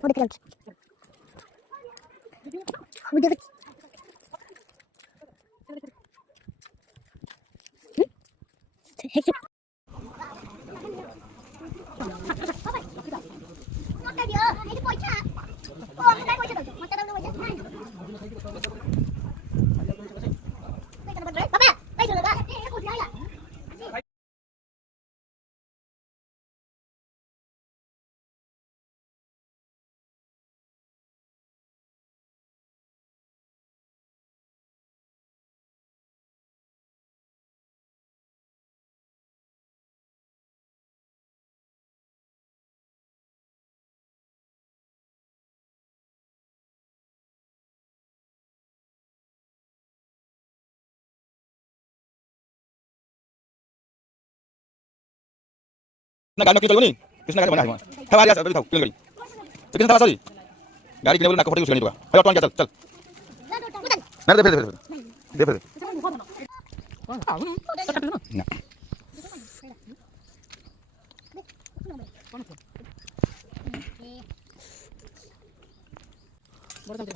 ও দেখতে লাগছে আমি দেখছি ना गाड़ी में किस चलो नहीं किसने गाड़ी बना है वहाँ है आ जा बैठ क्यों गाड़ी तो किसने था सॉरी गाड़ी किने बोले ना को फोटो उसका नहीं तो है ऑटो आ चल चल ना दे फिर ना বড় থাকে